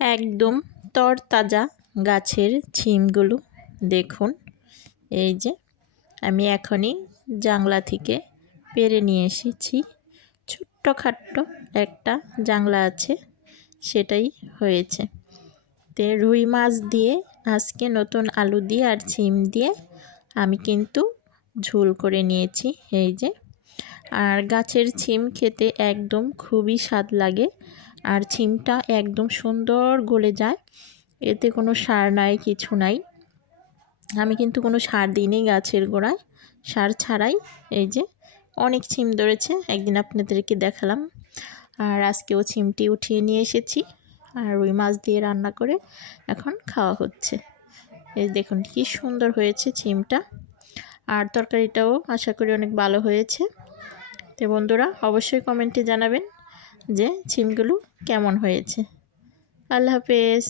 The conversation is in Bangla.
একদম তরতাজা গাছের ছিমগুলো দেখুন। এই যে আমি এখনই জাংলা থেকে পেরে নিয়ে এসেছি। ছোট্টখাট্ট একটা জাংলা আছে, সেটাই হয়েছে। তে রুই মাছ দিয়ে আজকে নতুন আলু দিয়ে আর ছিম দিয়ে আমি কিন্তু ঝোল করে নিয়েছি। এই যে, আর গাছের ছিম খেতে একদম খুবই স্বাদ লাগে, আর ছিমটা একদম সুন্দর গলে যায়। এতে কোনো সার নাই, কিছু নাই। আমি কিন্তু কোনো সার দিইনি গাছের গোড়ায়, সার ছাড়াই। এই যে অনেক ছিম ধরেছে, একদিন আপনাদেরকে দেখালাম। আর আজকেও ছিমটি উঠিয়ে নিয়ে এসেছি, আর রুই মাছ দিয়ে রান্না করে এখন খাওয়া হচ্ছে। এই দেখুন কি সুন্দর হয়েছে ছিমটা, আর তরকারিটাও আশা করি অনেক ভালো হয়েছে। তো বন্ধুরা অবশ্যই কমেন্টে জানাবেন যে ছিমগুলো কেমন হয়েছে। আল্লাহ হাফেজ।